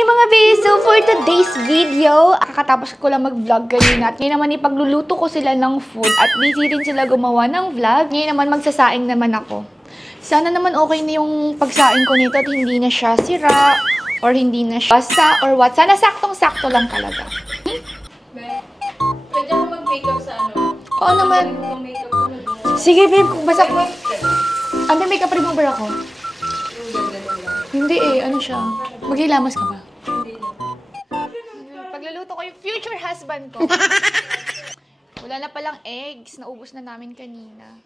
Hi mga babe! So for today's video, kakatapos ko lang mag-vlog kanina. At ngayon naman ipagluluto ko sila ng food at busy rin sila gumawa ng vlog. Ngayon naman magsasaing naman ako. Sana naman okay na yung pagsaing ko nito at hindi na siya sira or hindi na siya basta or what. Sana saktong-sakto lang talaga. Pwede mo mag-makeup sa ano? Oo naman. Sige babe, kung basta ko. May makeup remover ako. Hindi ano siya? Maghilamas ka ba? Hindi na. Pagluluto ko yung future husband ko. Wala na palang eggs. Naubos na namin kanina.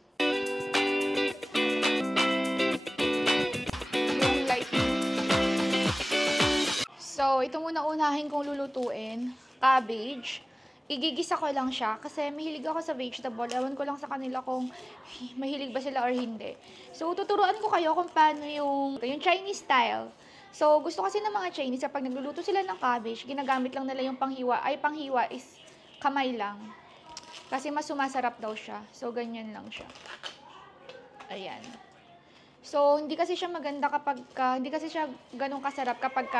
Yung light. So, ito muna unahin kong lulutuin. Cabbage. Igigisa ko lang siya kasi mahilig ako sa vegetable. Ewan ko lang sa kanila kung mahilig ba sila or hindi. So, tuturuan ko kayo kung paano yung Chinese style. So, gusto kasi ng mga Chinese, kapag nagluluto sila ng cabbage, ginagamit lang nila yung panghiwa. Ay, panghiwa is kamay lang. Kasi mas sumasarap daw siya. So, ganyan lang siya. Ayan. So, hindi kasi siya maganda kapag, hindi kasi siya ganun kasarap kapag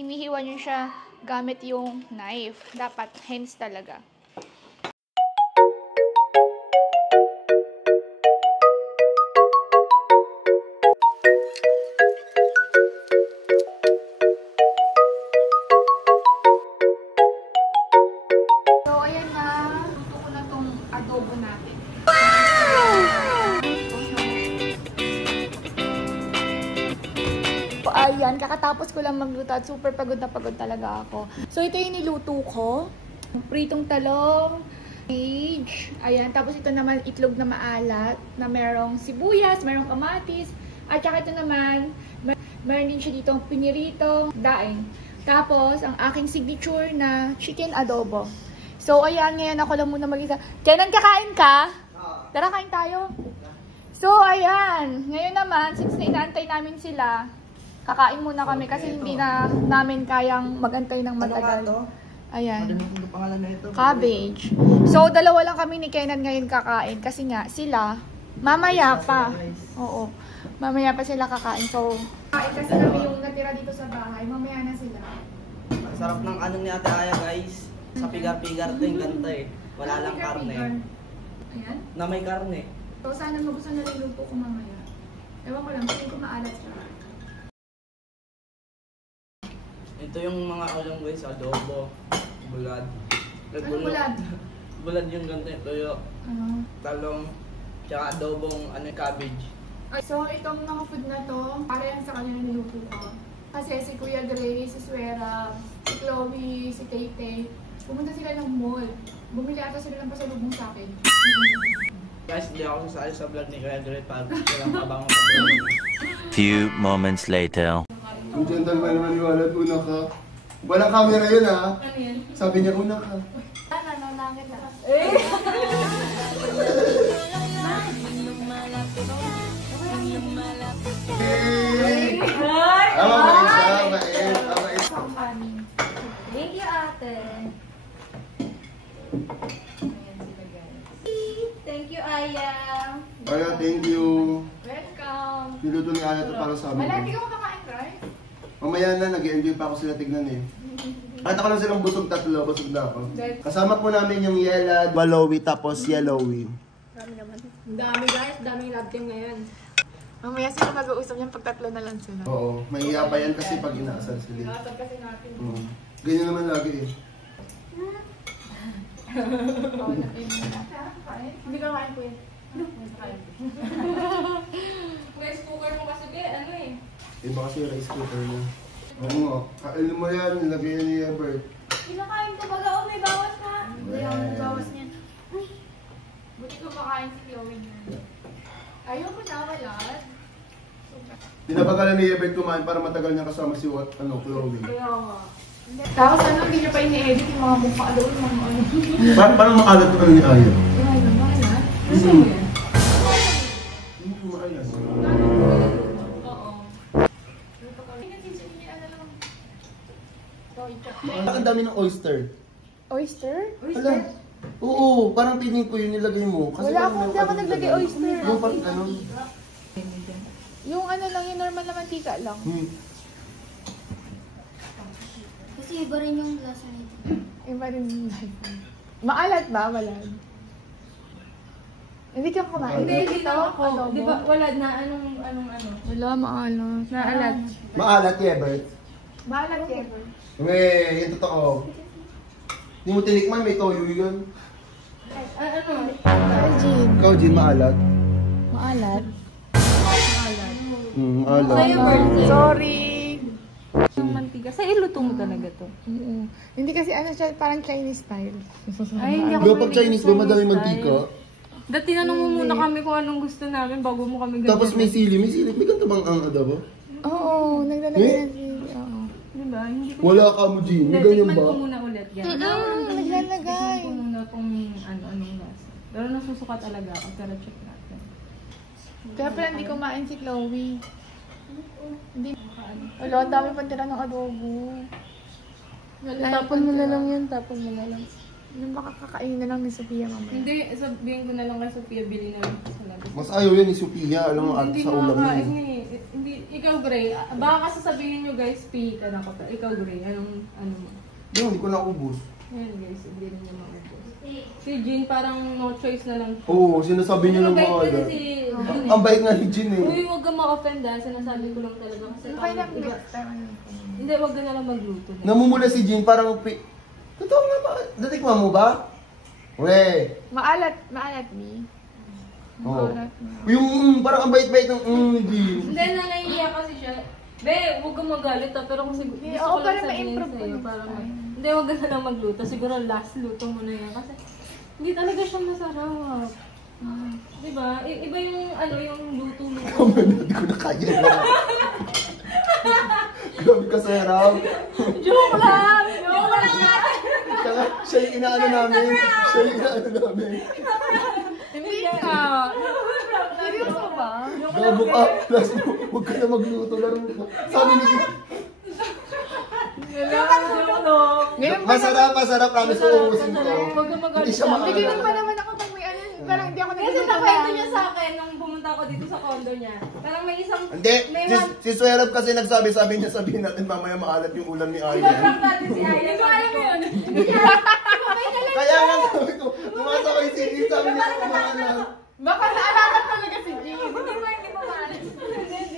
hinihiwa nyo siya gamit yung knife. Dapat hands talaga. So, ayan na. Luto ko na tong adobo natin. Ayan, kakatapos ko lang magluto at super pagod na pagod talaga ako. So, ito yung niluto ko. Pritong talong, cabbage. Ayan, tapos ito naman itlog na maalat na merong sibuyas, merong kamatis. At saka ito naman, meron din siya ditong piniritong daing. Tapos, ang aking signature na chicken adobo. So, ayan, ngayon ako lang muna mag-isa. Kailan kakain ka? Tara, kain tayo. So, ayan. Ngayon naman, since inaantay namin sila, kakain muna kami kasi hindi na namin kayang magantay ng matagal. Ayan. Cabbage. So, dalawa lang kami ni Kenan ngayon kakain kasi nga sila, mamaya pa. Oo. Mamaya pa sila kakain. So, kakain kasi kami yung natira dito sa bahay. Mamaya na sila. Sarap ng ano ni Ate Aya, guys. Sa pigar-pigar to yung ganda eh. Wala lang karne. Ayan. Na may karne. So, sana magustuhan nila yung luto ko mamaya. Ewan ko lang, hindi ko maalat siya. Ito yung mga ulong guys, adobo, bulad. Ano bulad? Bulad yung ganito, tuyo, talong, tsaka adobong cabbage. So, itong mga food na to, para yan sa kanila niluto ko. Kasi si Kuya Gray, si Swera, si Chloe, si Tay-Tay, pumunta sila ng mall. Bumili ata sila ng pasalubong sa akin. Guys, hindi ako sasali sa vlog ni Kuya Gray pag walang kabango sa vlog. Few moments later. Ang gentleman naman maniwala at una ka. Walang camera yun ha. Ano yan? Sabi niya una ka. Nananangin na. Hey! Mabait siya, mabait. Thank you, ate. Thank you, Aya. Aya, thank you. Welcome. Niluto ni Aya to para sa amin. Wala, hindi ka makakain, right? Mamaya na, nag-enjoy pa ako sila tignan eh. Kata ko lang silang busog tatlo, busog na ako. Kasama po namin yung Yelad, Walowi, tapos Yellowy. Ang dami guys, daming love team ngayon. Mamaya sila mag-uusap niyan pag tatlo na lang sila. Oo, mahiya pa yan kasi pag inaasal sila. Nakatag kasi natin. Ganyan naman lagi eh. Hindi ka kain ko eh. Rice cooker mo kasi ano eh. Iba kasi yung rice cooker niya. Oo nga, kain mo yan, nilagay yan ni Ebert. Kinakain ko baga, may bawas na. Hindi ako nagbawas niyan. Buti ko makain si Chloe niyan. Ayaw ko na, wala. Pinapagalan ni Ebert kumain para matagal niya kasama si Chloe. Kaya nga. Tapos ano, hindi niya pa ini-edit yung mga mukha doon, mga ano. Paano makalat ko ni Aya? Ay, naman ha? Gusto mo yan? Hindi ko maalas. Oo. Ang dami ng oyster. Oyster? Hala. Oo, parang piling ko yun nilagay mo. Kasi Wala akong, hindi ako naglagay oyster. Yung parang ganun. Yung ano lang, yung normal na mantika lang. iba rin yung lasa nito. Iba rin yung lasa. Maalat ba? Walad? Hindi ka kumain. Hindi Ito, ako. adobo. Di ba, wala na, anong. Wala, maalat. Maalat. Maalat, Yebert. Maalat, Kevin. Yung totoo. Hindi mo tinikman, may toyo yun. Ano? Jean. Ikaw, Jean, maalat? Maalat? Maalat. Sa'yo, birthday. Sorry. Yung mantika. Sa iluto mo talaga to. Oo. Hindi kasi ano siya, parang Chinese style. Ay, hindi ako Di ba pag mahilig Chinese sa ba madami style. mantika? Dati tinanong mo muna kami kung anong gusto namin bago mo kami ganyan. Tapos may sili. May ganito bang ang adobo? Oo, naglalagay ng sili. Oo. Diba? Hindi ko. Wala ka mo, Jean. May ganyan Tikman ba? ko muna ulit yan. Naglalagay. Kung muna kung anong lasa. Pero nasusukat talaga ako. Pero check natin. Kaya pala hindi kumain si Chloe. Hindi. Wala, ang dami pang tira ng adobo. Tapon mo na lang yan. Tapon mo na lang. Yung baka kakainin na lang ni Sophia mamaya. Hindi, sabihin ko na lang kay Sophia, bili na lang sa labas. Mas ayaw yan ni Sophia. Alam mo, ate Hindi sa ulam makakain yun. eh. Hindi, ikaw Gray, baka kasi sabihin nyo guys, pay ka na ko. Ikaw Gray, ano mo? Hindi ko naubos. Ayan guys, hindi rin niya maubos. Si Jean parang no choice na lang. Oo, sinasabi niyo ng Mabait mga kasi ala. si Ang bait nga ni Jean eh. Uy, huwag ka ma-offend ha. Sinasabi ko lang talaga kasi Okay lang, iba. next time. Hindi, huwag ka na lang magluto. Namumula si Jean parang... Totoo nga ba? Natikman mo ba? We. Maalat, mi. Oo. Maalat mi. Yung parang ang bait-bait ng Jean. Hindi, nanahiya kasi siya. Be, huwag kang magalit ha. Pero kasi gusto Hindi, ko oo, lang para sabihin ma-improve ko sa'yo. next Para time. hindi, huwag ka na lang magluto. Siguro last luto mo na yan. Kasi hindi talaga siya masarap. Diba? Iba yung yung luto-luto. Hindi ko na kaya na. Grabe ka sa harap. Joke lang! Joke lang nga! Kaya siya yung inaano namin. Siya yung inaano namin. Hindi ka. Seryoso ba? Gabo ka. Plus, huwag ka na magluto. Sabi ni Jean. Joke lang! Ngayon pa Masarap, masarap. Promise ko, uusin ko. Huwag ka magalit. Hindi siya Bigyan makakala. pa naman ako pag may ano, parang hindi ako Kasi nagluluto nakwento niya sa akin nung pumunta ako dito sa condo niya. Parang may isang... Hindi, May si Swerab kasi sabi niya, sabihin natin mamaya maalat yung ulam ni Aya. Sobrang natin si Aya. Hindi ko alam yun. Kaya nga sabi ko, tumasabay si Jean, sabi niya maalat. Baka naalaman talaga si Jean. Hindi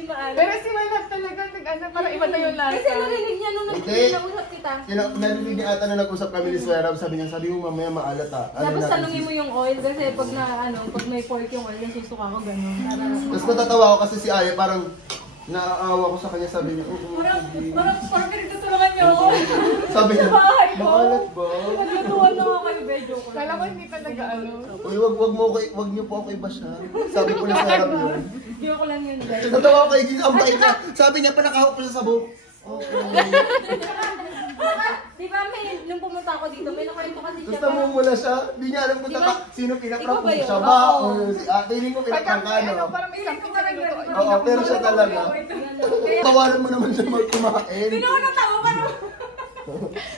maalam. Pero si Maylab talaga, parang iba na yung lasa. Kasi narinig niya nung Hindi. nag-usap kita. Narinig niya ata na nag-usap kami ni Swerab, sabi mo mamaya maalat ha. Tapos tanungin mo yung oil kasi pag pag may pork yung oil, nasusuka ko gano'n. Tapos natatawa ako kasi si Aya parang naaawa ko sa kanya, sabi niya, Parang pork tutulungan niyo ako. sabi niya, bahay ko. maalat ba? Naglutuan lang ako kayo, medyo ko. Kala ko hindi talaga ano. Uy, wag niyo po ako i-bash ha. Sabi ko ni Swerab yun. Joke lang yun, guys. Natawa ko kay Jean, ang bait niya. Sabi niya pa nakahawak pa siya sa buhok. Okay. Di ba nung pumunta ako dito, may nakwento kasi siya. Tapos namumula siya, di niya alam kung Di ba? sino Ikaw pinaprank ba yun? siya ba? Oo. O si feeling ko Pagka pinaprank ka, ano, no? parang may something na nagluto. Oo, pero siya talaga. Tawanan mo naman siya magkumain. Ako natawa parang...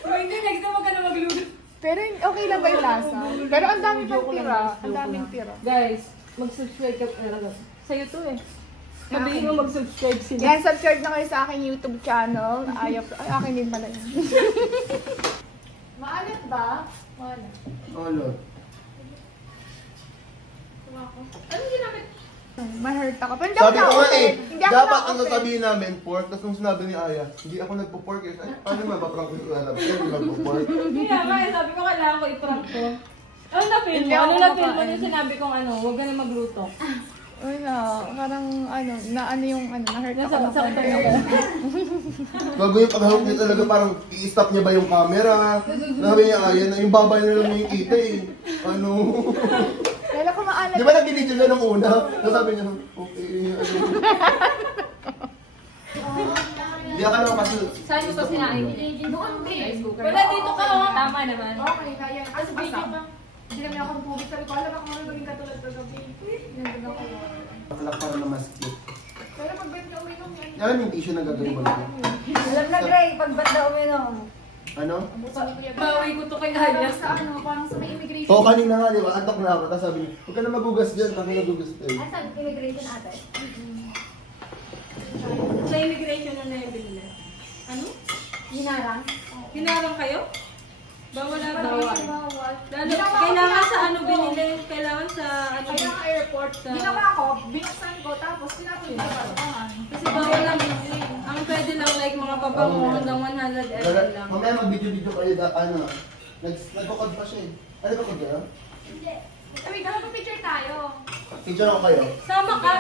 Hindi, next time wag ka na magluto. Pero okay lang ba yung lasa? Pero ang dami pang tira. Ang daming tira. Guys, mag-subscribe ka talaga. Sa'yo to eh. Sabihin mo mag-subscribe sila. Yan, subscribe na kayo sa aking YouTube channel. Ay, akin din pala yun. Maalat ba? Maalat. Ano? Ano ginamit? Ma-hurt ako. Pero hindi Sabi ko nga na-offend. eh, Hindi ako dapat ang na-offend. sasabihin namin, pork. Tapos nung sinabi ni Aya, hindi ako nagpo-pork eh. Ay, paano mapaprank ko yung alam? Hindi nagpo-pork. Hindi nga, sabi ko kailangan ko i-prank ko. Ano na-feel Hindi mo? ako Ano na-feel mo kumakain. yung sinabi kong huwag ka na magluto? Wala. Parang na yung na-hurt ako. Nasaktan na- ako. Bago yung paghawak niya talaga, parang i-stop niya ba yung camera? Sabi niya, Aya, na yung babay na lang yung kita eh. Ano? Kala ko maalat. Di ba nag-video siya nung una? Tapos sabi niya, okay, ano. Hindi akala ko kasi, Saan mo pa sinain? Wala dito ka Tama naman. Okay, kaya. Kasi video pa. Hindi namin ako tubig. Sabi ko, alam ako maging katulad ko gabi. Nandun ako. nakalak para na mas cute. Pero pag ba't ka uminom yan? Yan yung tissue na gagawin mo lang. Alam na, Gray, pag ba't daw uminom? Ano? Bawi ko to kay Aya. Sa ano, parang sa may immigration. Oo, kanina nga, di ba? Antok na ako. Tapos sabi niya, huwag ka na magugas dyan. Kami nagugas tayo. Ay, sabi immigration ate. Sa immigration na yung binili. Ano? Hinarang? Hinarang kayo? Bawal na Bawal. bawal. Lalo, kailangan sa ano binili? Kailangan sa ano? Kailangan airport. Sa... Ginawa ko, binuksan ko, tapos tinapon ko sa pasukan. Kasi bawal lang binili. Ang pwede lang like mga pabango hanggang 100 ml lang. Mamaya mag-video-video kayo ano. Nagkukod pa siya eh. Ano ba kod kayo? Hindi. Wait, dapat picture tayo. Picture ako kayo. Sama ka!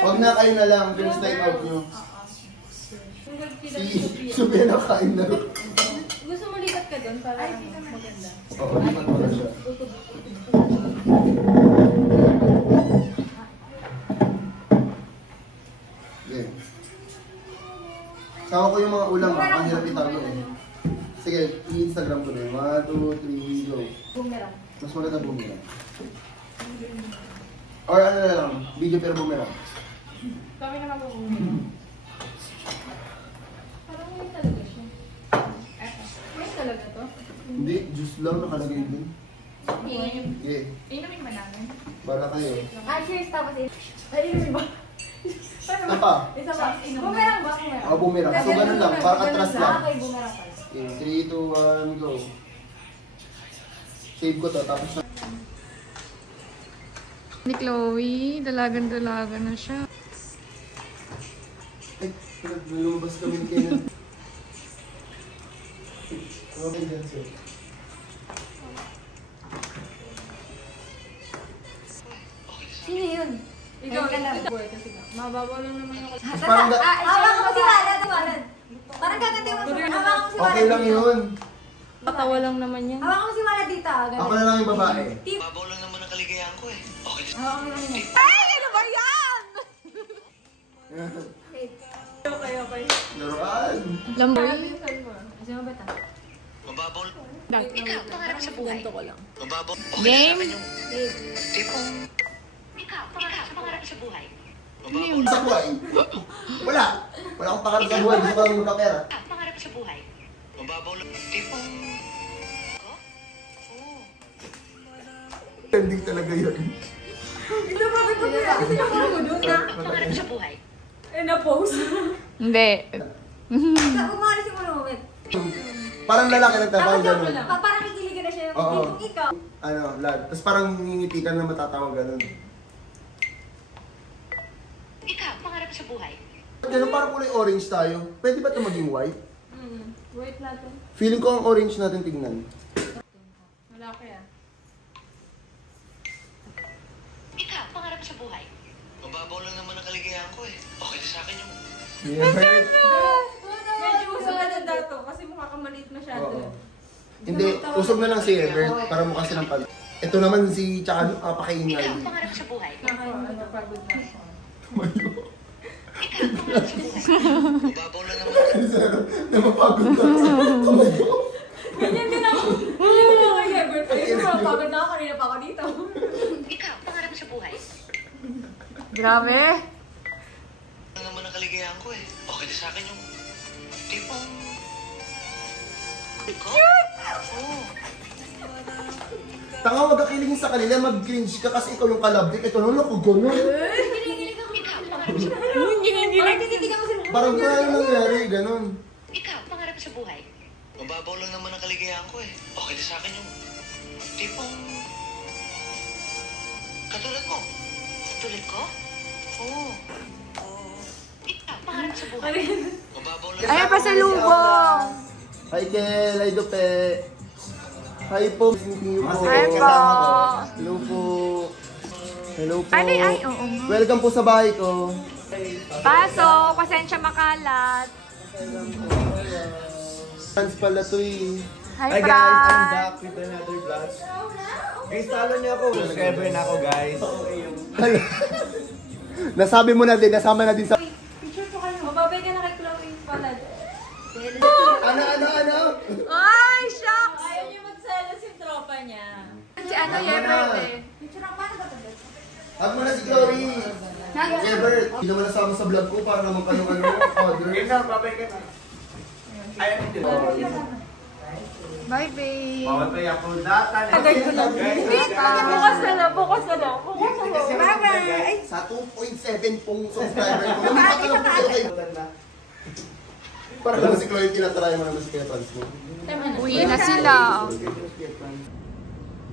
Huwag na kayo na lang. Please type out nyo. Si Sophia na kain na. Gusto mo lipat ka doon para maganda? Oo, lipat mo na siya. Yeah. Sama ko yung mga ulam. Ang hirap itago eh. Sige, i-Instagram ko na yun. 1, 2, 3, go. Bumerang. Mas maganda bumerang. Or ano na lang, video pero bumerang. Kami naman po. Parang may talaga siya. May talaga to? Hindi, juice lang nakalagay din. Inumin. Yeah, Inumin ba namin? bala kayo. Ah, cheers tapos inumin ba? Ano pa? Isa ba? Bumerang ba? Bumerang. Oh, bumerang. So ganun lang, parang atras lang. Okay, bumerang pala. Okay, 3, 2, 1, go. Save ko to, tapos na. Ni Chloe, dalagan-dalaga na siya. Ay, lumabas kami ni Kenan. Okay dyan, sir. Sino yun? Ikaw, Ayun ka lang. ikaw. Mababaw lang naman ako. Parang Hawakan mo si Wala, tiwalan. Parang gaganti mo sa hawakan mo si Wala okay lang dito. yun. Patawa lang naman yan. Hawakan mo si Wala dito. Ganun. Ako na lang yung babae. Babaw lang naman ang kaligayahan ko eh. Okay. Hawakan mo lang yun. Okay. Laruan. Lamboy. Sino ba ito? Mababaw lang. Ikaw, pangarap sa buhay. Ganito ko lang. Mababaw. Okay Game? sa akin yung tipong Ikaw, pangarap sa buhay. mababaw. Sa buhay. Wala. Wala akong pangarap sa buhay. Gusto ko lang magkapera. Ikaw, pangarap sa buhay. Mababaw lang. Tipong Ending talaga yun. Pangarap sa buhay. Eh, na-post. Hindi. Huwag mo alisin mo moment. Parang lalaki nagtatanong Tapos gano'n. lang. Parang kikiligan na siya yung Oo. tipong ikaw. Ano, lad. Tapos parang ngingiti ka na matatawa gano'n. Ikaw, pangarap sa buhay. Ganun parang kulay orange tayo. Pwede ba ito maging white? Wait natin. Feeling ko ang orange natin tignan. Wala kaya. Ikaw, pangarap sa buhay. mababaw lang naman ang kaligayahan ko eh. Okay sa akin yung Yeah. Medyo usap na ng dato kasi mukha kang maliit masyado. Oo. Hindi, usog na lang si Ebert para mukha silang pala. Ito naman si tsaka pakaingay. Ikaw, pangarap sa buhay. Ano, pagod na ako. Ikaw, pangarap sa buhay. mababaw lang naman. Napapagod na ako. Ganyan din ako. Ganyan din ako kay Ebert. Ayun, pagod na ako. Kanina pa ako dito. Ikaw, pangarap sa buhay. Grabe. Lang naman ang kaligayahan ko eh. Okay sa akin yung tipong Oo. Tanga, wag ka kilingin sa kanila, mag-cringe ka kasi ikaw yung kalabdik. Ito nung ako gano'n. Ikaw, pangarap sa buhay. Parang tititigan mo sila. Parang gano'n nangyari, gano'n. Ikaw, pangarap sa buhay. Mababaw lang naman ang kaligayahan ko eh. Okay sa akin yung tipong katulad mo. Tulad ko? Oo. Ikaw, pangarap sa buhay. Mababaw lang. Ay, pasalubong. Hi Kel, hi Dupe. Hi po. Meeting you po. Hi po. Hello po. Hello po. Ay, oo nga. Welcome po sa bahay ko. Pasok, pasensya makalat. Fans pala to eh. Hi, Hi guys, I'm Fran. back with another vlog. Guys, talo niyo ako. Subscriber na ako guys. Nasabi mo na din, nasama na din sa... Mababay ka na kay Chloe pala. Ano? Ay, shucks. Ayaw niyo magselos yung tropa niya. Si ano, Yebert eh. Hag mo na si Chloe. Ebert, hindi naman nasama sa vlog ko para naman kayong order. Game na, babay ka na. Ayaw dito. Bye, babe. Bawal pa yung full data. Tagay ko lang. Bukas na lang. Bye-bye. Sa 2.7 pong subscriber ko. Lumipat ka lang po kayo. Parang naman si Chloe, tinatry mo naman si Kuya Franz mo. Uwi na sila.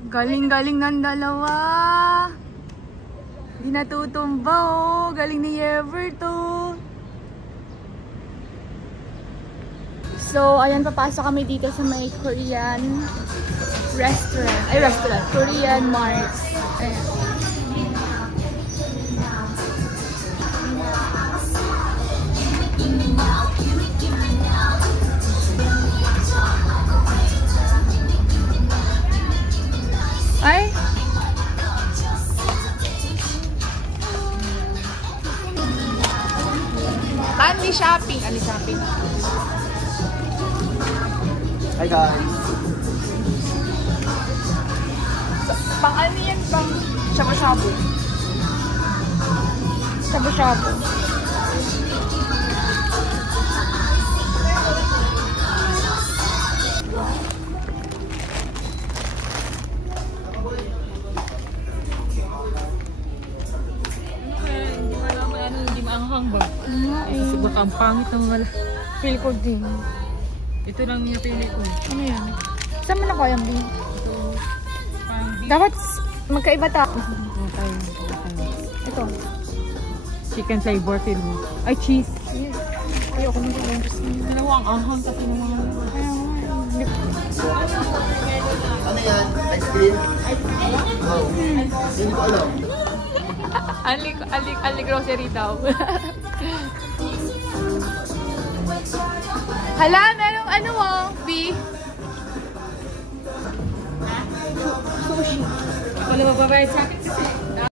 Galing-galing ng dalawa. Di natutumba oh. Galing ni Ever to. So, ayan, papasok kami dito sa may Korean restaurant. Ay, restaurant. Korean Mart. Ayan. Ay! Ali shopping. Ali shopping. Hi guys! Pang ano yan? Pang shabu-shabu. Shabu-shabu. Hindi maanghang ba? Kasi baka ang pangit ng wala. Feel ko din. Ito lang yung pili ko. Ano yan? Saan mo na kaya yung bin? Parang Dapat magkaiba tayo. Ito. chicken flavor feel mo. Ay, cheese. Yes. Ayoko nang gawin. Dalawang anghang kasi naman. Ano yan? Ice cream? Oh. Hindi ko alam. Ali grocery daw. Hala, merong ano oh, B. Wala mababayad sa akin kasi.